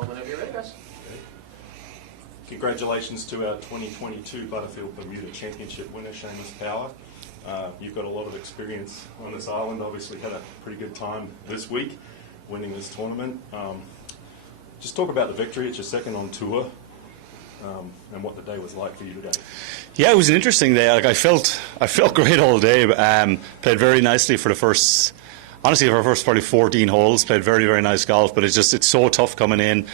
on whenever you're ready, guys. Congratulations to our 2022 Butterfield Bermuda Championship winner, Seamus. You've got a lot of experience on this island. Obviously had a pretty good time this week winning this tournament. Just talk about the victory. It's your second on tour. And what the day was like for you today. Yeah, it was an interesting day. Like I felt great all day. Played very nicely for the first, honestly, for our first probably 14 holes. Played very, very nice golf, but it's so tough coming in.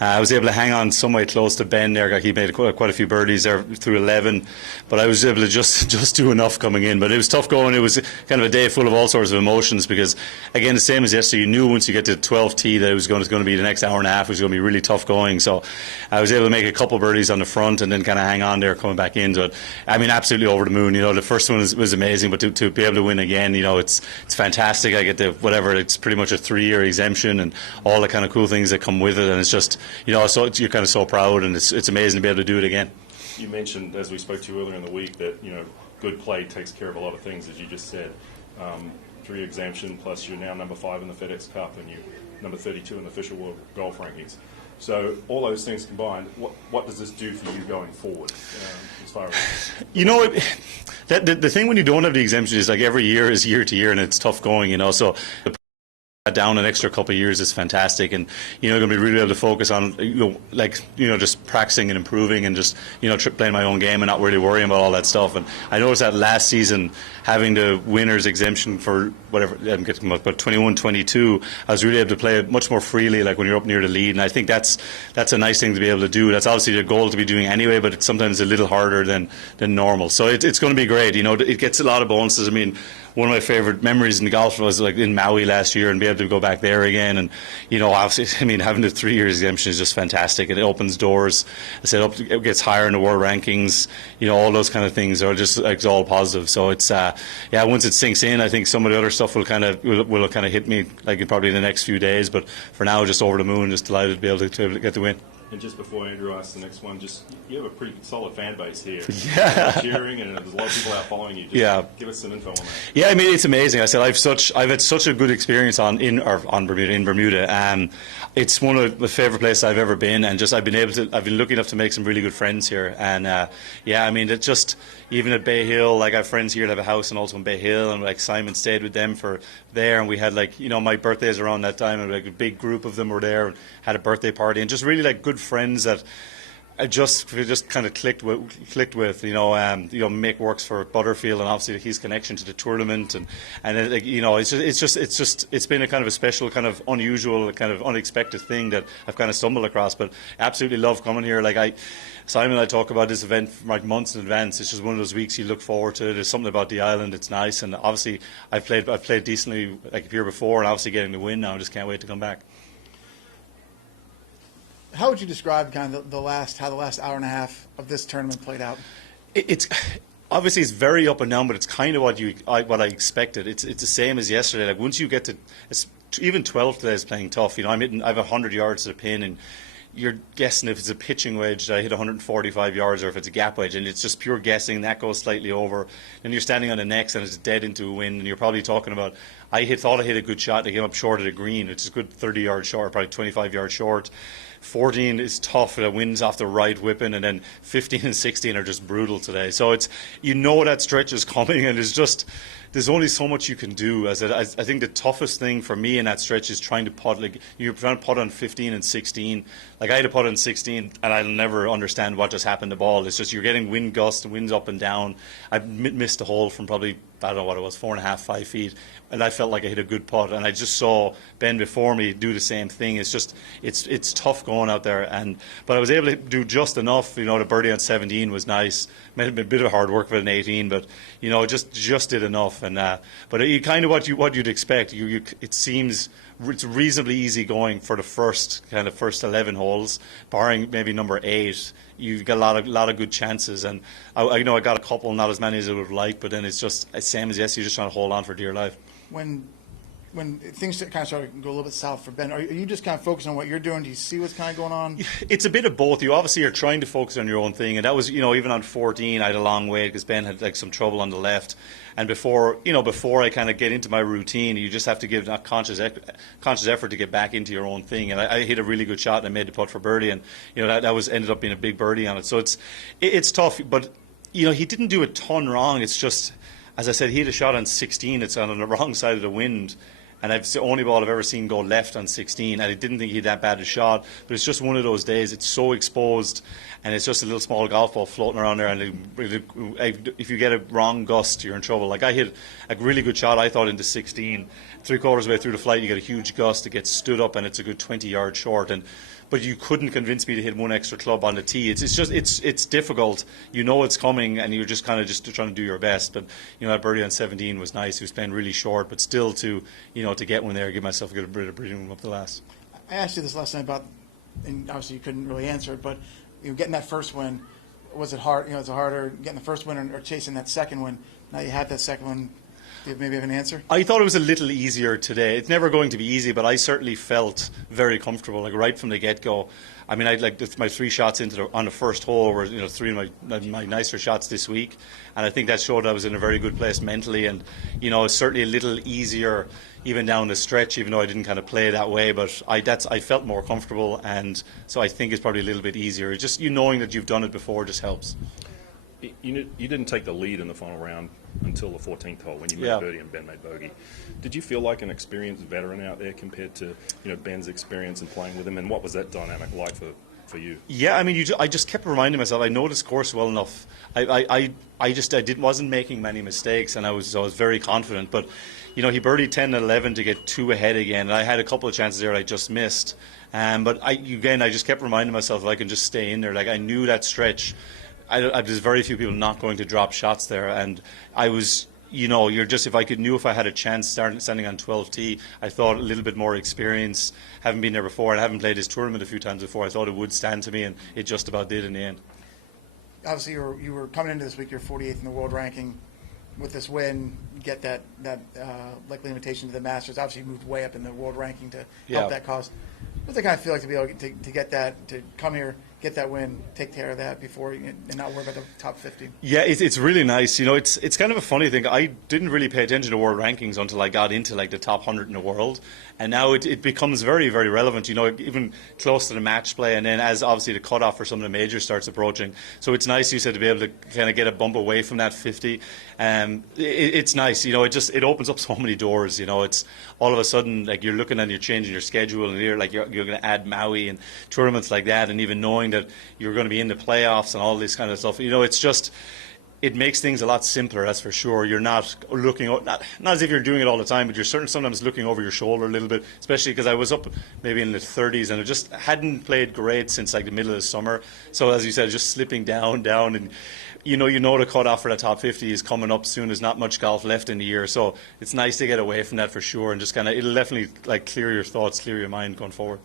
I was able to hang on some way close to Ben there. He made quite a few birdies there through 11, but I was able to just do enough coming in. But it was tough going. It was kind of a day full of all sorts of emotions because, again, the same as yesterday, you knew once you get to 12 tee that it was going to be the next hour and a half. It was going to be really tough going. So I was able to make a couple birdies on the front and then kind of hang on there coming back in. But I mean, absolutely over the moon. You know, the first one was amazing, but to be able to win again, you know, it's fantastic. I get the whatever. It's pretty much a 3-year exemption and all the kind of cool things that come with it, and it's just, you know, so you're kind of so proud, and it's amazing to be able to do it again. You mentioned, as we spoke to you earlier in the week, that, you know, good play takes care of a lot of things, as you just said. 3 exemption, plus you're now number 5 in the FedEx Cup, and you're number 32 in the official World Golf Rankings. So all those things combined, what does this do for you going forward, as far as? You know, the thing when you don't have the exemption is like every year is year to year, and it's tough going, you know. So down an extra couple of years is fantastic, and you know, going to be really able to focus on, you know, just practicing and improving, and just, you know, playing my own game and not really worrying about all that stuff. And I noticed that last season, having the winner's exemption for whatever I'm getting about 21, 22, I was really able to play much more freely, like when you're up near the lead. And I think that's a nice thing to be able to do. That's obviously the goal to be doing anyway, but it's sometimes a little harder than normal. So it's going to be great. You know, it gets a lot of bonuses. I mean, one of my favorite memories in golf was like in Maui last year, and be able to go back there again. And, you know, obviously, I mean, having the 3-year exemption is just fantastic. It opens doors. I said, it gets higher in the world rankings. You know, all those kind of things are just like all positive. So it's, yeah, once it sinks in, I think some of the other stuff will kind of hit me like probably in the next few days. But for now, just over the moon, just delighted to be able to get the win. And just before Andrew asks the next one, just you have a pretty solid fan base here. Yeah. Cheering, and there's a lot of people out following you. Just yeah. Give us some info on that. Yeah, I mean, it's amazing. I said I've had such a good experience in Bermuda. It's one of the favorite places I've ever been, and I've been lucky enough to make some really good friends here. And yeah, I mean, it just, even at Bay Hill, like I have friends here that have a house and also in Bay Hill, and like Simon stayed with them for there, and we had, like, you know, my birthday's around that time, and like a big group of them were there and had a birthday party, and just really like good friends that I just kind of clicked with, you know, Mick works for Butterfield, and obviously his connection to the tournament, and like, you know, it's been a kind of a special, kind of unusual, kind of unexpected thing that I've kind of stumbled across. But absolutely love coming here. Like Simon and I talk about this event for like months in advance. It's just one of those weeks you look forward to. There's something about the island. It's nice, and obviously I've played decently like here before, and obviously getting the win now. I just can't wait to come back. How would you describe kind of how the last hour and a half of this tournament played out? It's obviously it's very up and down, but it's kind of what I expected. It's the same as yesterday. Like once you get to even 12 today is playing tough. You know, I have 100 yards to the pin, and you're guessing if it's a pitching wedge that I hit 145 yards, or if it's a gap wedge, and it's just pure guessing. That goes slightly over, and you're standing on the next, and it's dead into a wind, and you're probably talking about, thought I hit a good shot, and I came up short of the green, which is a good 30 yards short, probably 25 yards short. 14 is tough, the wind's off the right whipping, and then 15 and 16 are just brutal today. So it's, you know, that stretch is coming, and there's only so much you can do. I think the toughest thing for me in that stretch is trying to putt. Like, you're trying to putt on 15 and 16. Like, I had a putt on 16, and I'll never understand what just happened to the ball. It's just you're getting wind gusts, winds up and down. I missed the hole from probably, I don't know what it was, 4.5, 5 feet, and I felt like I hit a good putt. And I just saw Ben before me do the same thing. It's just, it's tough going out there. But I was able to do just enough. You know, the birdie on 17 was nice. Might have been a bit of hard work for an 18, but you know, just did enough. And but you kind of what you'd expect. It seems it's reasonably easy going for the first 11 holes, barring maybe number 8. You've got a lot of good chances, and I know I got a couple, not as many as I would have liked, but then it's just same as yesterday. You're just trying to hold on for dear life. When when things kind of start to go a little bit south for Ben, are you just kind of focusing on what you're doing? Do you see what's kind of going on? It's a bit of both. You obviously are trying to focus on your own thing, and that was, even on 14, I had a long way because Ben had like some trouble on the left. And before I kind of get into my routine, you just have to give that conscious effort to get back into your own thing. And I hit a really good shot and I made the putt for birdie, and that was ended up being a big birdie on it. So it's tough, but he didn't do a ton wrong. It's just, as I said, he had a shot on 16. It's on the wrong side of the wind. And it's the only ball I've ever seen go left on 16. And I didn't think he had that bad a shot. But it's just one of those days. It's so exposed. And it's just a little small golf ball floating around there. And if you get a wrong gust, you're in trouble. Like I hit a really good shot, I thought, into 16. 3/4 of the way through the flight, you get a huge gust. It gets stood up and it's a good 20 yards short. But you couldn't convince me to hit one extra club on the tee. It's difficult. It's coming, and you're just kind of just trying to do your best. But that birdie on 17 was nice. He was playing really short, but still to get one there, give myself a good bit of breathing room up the last. I asked you this last night about, and obviously you couldn't really answer it, but getting that first win, was it hard? Was it harder getting the first win or chasing that second win? Now you have that second one. Do you maybe have an answer? I thought it was a little easier today. It's never going to be easy, but I certainly felt very comfortable, like right from the get-go. I mean, my 3 shots on the first hole were 3 of my nicer shots this week, and I think that showed I was in a very good place mentally, and it's certainly a little easier even down the stretch, even though I didn't kind of play that way. But I felt more comfortable, and so I think it's probably a little bit easier. Just knowing that you've done it before just helps. You didn't take the lead in the final round until the 14th hole when you made birdie and Ben made bogey. Did you feel like an experienced veteran out there compared to Ben's experience in playing with him, and what was that dynamic like for you? Yeah, I mean, I just kept reminding myself I know this course well enough. I wasn't making many mistakes, and I was very confident. But he birdied 10 and 11 to get 2 ahead again, and I had a couple of chances there I just missed. But I just kept reminding myself if I can just stay in there. Like I knew that stretch. There's very few people not going to drop shots there, and I was, if I had a chance standing on 12T, I thought a little bit more experience, having been there before and having played this tournament a few times before, I thought it would stand to me, and it just about did in the end. Obviously, you were coming into this week, you're 48th in the world ranking. With this win, you get that likely invitation to the Masters. Obviously, you moved way up in the world ranking to help that cause. What's it kind of feel like to be able to get that, to come here, get that win, take care of that before and not worry about the top 50? Yeah, it's really nice. It's kind of a funny thing. I didn't really pay attention to world rankings until I got into like the top 100 in the world, and now it becomes very, very relevant. Even close to the match play, and then as obviously the cutoff for some of the majors starts approaching. So it's nice, you said, to be able to kind of get a bump away from that 50. It's nice. It opens up so many doors. It's all of a sudden like you're looking and you're changing your schedule, and you're going to add Maui and tournaments like that, and even knowing that you're going to be in the playoffs and all this kind of stuff. It's just, it makes things a lot simpler, that's for sure. You're not looking, not as if you're doing it all the time, but you're sometimes looking over your shoulder a little bit, especially because I was up maybe in the 30s and I just hadn't played great since like the middle of the summer. So as you said, just slipping down, and the cutoff for the top 50 is coming up soon. There's not much golf left in the year, so it's nice to get away from that for sure, and just it'll definitely like clear your thoughts, clear your mind going forward.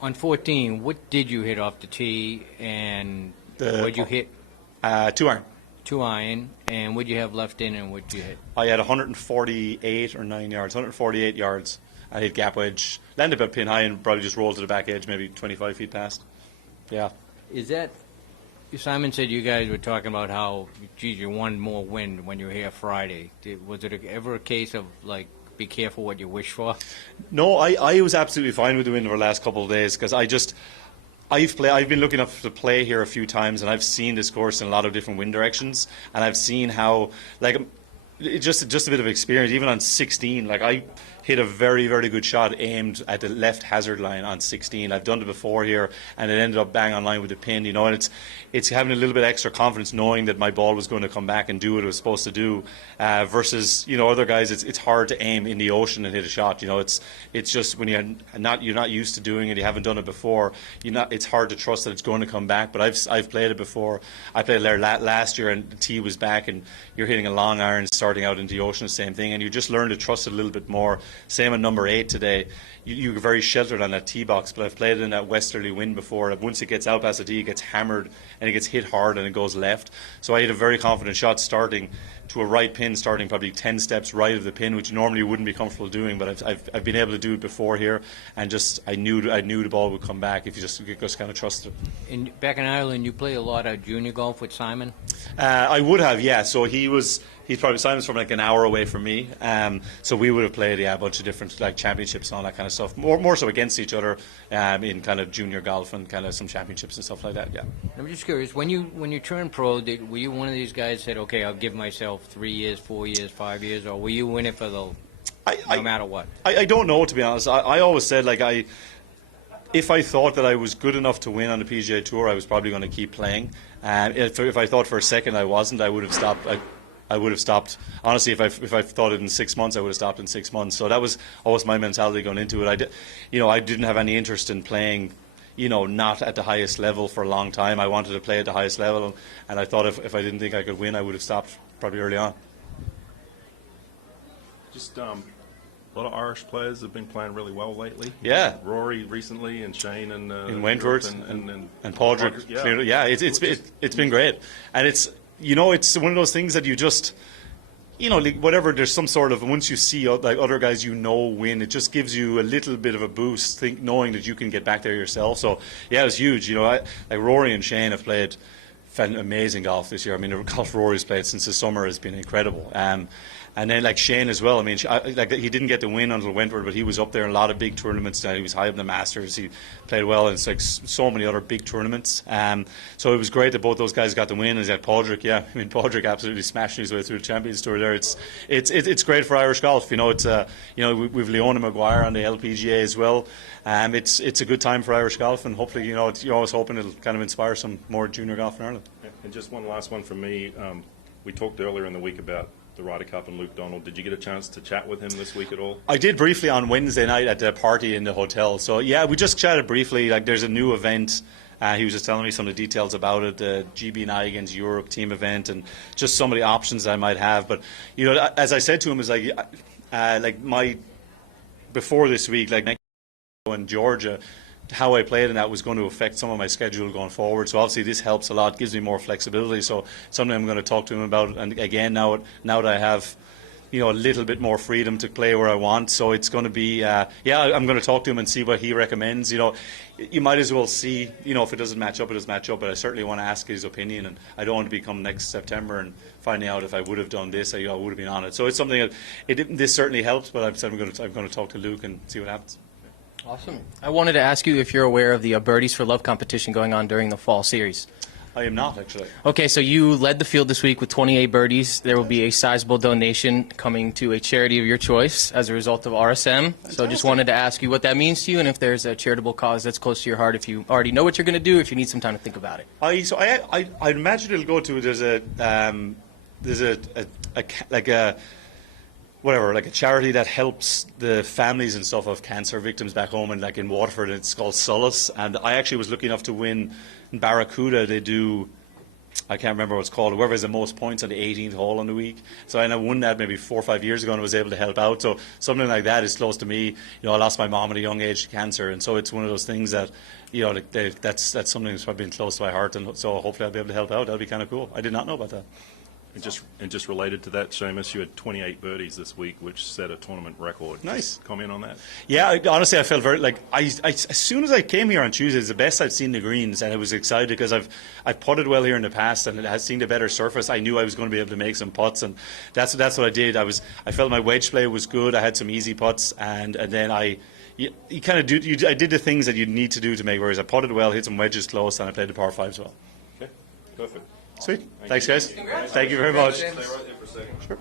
On 14, what did you hit off the tee, and what did you hit? 2 iron. 2 iron, and what did you have left in, and what did you hit? I had 148 or 9 yards, 148 yards. I hit gap wedge, landed about pin high, and probably just rolled to the back edge, maybe 25 feet past. Yeah. Is that? Simon said you guys were talking about how, geez, you won more win when you were here Friday. Was it ever a case of like, be careful what you wish for? No, I was absolutely fine with the win over the last couple of days, because I've been looking up to play here a few times, and I've seen this course in a lot of different wind directions, and I've seen how just a bit of experience. Even on 16, I hit a very, very good shot aimed at the left hazard line on 16. I've done it before here, and it ended up bang on line with the pin, and it's having a little bit extra confidence knowing that my ball was going to come back and do what it was supposed to do, versus, other guys, it's hard to aim in the ocean and hit a shot. It's just when you're not used to doing it, you haven't done it before, it's hard to trust that it's going to come back. But I've played it before. I played there last year, and the tee was back, and you're hitting a long iron starting out into the ocean, the same thing, and you just learn to trust it a little bit more. Same on number 8 today. You're very sheltered on that tee box, but I've played it in that westerly wind before. Once it gets out past the tee, it gets hammered and it gets hit hard and it goes left. So I hit a very confident shot starting to a right pin, starting probably 10 steps right of the pin, which normally you wouldn't be comfortable doing. But I've been able to do it before here, and just I knew the ball would come back if you just kind of trusted it. Back in Ireland, you play a lot of junior golf with Simon? I would have, yeah. So Simon's from like an hour away from me. So we would have played a bunch of different like championships and all that kind of stuff. More so against each other in kind of junior golf and kind of some championships and stuff like that. Yeah. I'm just curious, when you turned pro, were you one of these guys that said, okay, I'll give myself 3 years, 4 years, 5 years, or were you in it for no matter what? I don't know, to be honest. I always said like if I thought that I was good enough to win on the PGA Tour, I was probably going to keep playing. If I thought for a second I wasn't, I would have stopped. I would have stopped. Honestly, if I thought it in 6 months, I would have stopped in 6 months. So that was always my mentality going into it. I didn't have any interest in playing, not at the highest level for a long time. I wanted to play at the highest level, and I thought if I didn't think I could win, I would have stopped probably early on. Just a lot of Irish players have been playing really well lately. Yeah. Rory recently, and Shane, and in Wentworth, and Padraig. Yeah, it's been great, and it's one of those things that you just. Like whatever, there's some sort of, once you see like other guys win, it just gives you a little bit of a boost, knowing that you can get back there yourself. So yeah, it was huge. Like Rory and Shane have played amazing golf this year. I mean, the golf Rory's played since the summer has been incredible. And then like Shane as well. I mean, he didn't get the win until Wentworth, but he was up there in a lot of big tournaments. He was high up in the Masters. He played well in so many other big tournaments. So it was great that both those guys got the win. And Padraig, yeah, I mean Padraig absolutely smashing his way through the Champions Tour there. It's great for Irish golf. We've Leona Maguire on the LPGA as well. It's a good time for Irish golf, and hopefully you're always hoping it'll kind of inspire some more junior golf in Ireland. Yeah. And just one last one from me. We talked earlier in the week about the Ryder Cup and Luke Donald. Did you get a chance to chat with him this week at all? I did briefly on Wednesday night at the party in the hotel. So yeah, we just chatted briefly. Like there's a new event. He was just telling me some of the details about it, the GB&I against Europe team event, and just some of the options I might have. But as I said to him, is before this week, like Mexico and Georgia, how I played in that was going to affect some of my schedule going forward. So obviously this helps a lot, gives me more flexibility. So something I'm going to talk to him about. And again, now that I have, a little bit more freedom to play where I want. So it's going to be, I'm going to talk to him and see what he recommends. You might as well see, if it doesn't match up, it doesn't match up. But I certainly want to ask his opinion. And I don't want to become next September and finding out if I would have done this, I would have been on it. So it's something that this certainly helps. But I've said I'm going to talk to Luke and see what happens. Awesome. I wanted to ask you if you're aware of the Birdies for Love competition going on during the fall series. I am not, actually. Okay, so you led the field this week with 28 birdies. There will be a sizable donation coming to a charity of your choice as a result of RSM. So just wanted to ask you what that means to you, and if there's a charitable cause that's close to your heart, if you already know what you're going to do, if you need some time to think about it. I imagine it'll go to, there's a charity that helps the families and stuff of cancer victims back home, and like in Waterford, it's called Solace. And I actually was lucky enough to win in Barracuda. They do, I can't remember what it's called, whoever has the most points on the 18th hole on the week. So I won that maybe 4 or 5 years ago and was able to help out. So something like that is close to me. I lost my mom at a young age to cancer, and so it's one of those things that, that's something that's probably been close to my heart, and so hopefully I'll be able to help out. That'll be kind of cool. I did not know about that. And just related to that, Seamus, you had 28 birdies this week, which set a tournament record. Nice. Just comment on that. Yeah, honestly, I felt very as soon as I came here on Tuesday, it's the best I've seen the greens, and I was excited because I've putted well here in the past, and it has seen a better surface. I knew I was going to be able to make some putts, and that's what I did. I felt my wedge play was good. I had some easy putts, and then I did the things that you need to do to make. Whereas I putted well, hit some wedges close, and I played the par fives well. Okay, perfect. Sweet. Thanks, guys. Thank you very much. Stay right there for a second. Sure.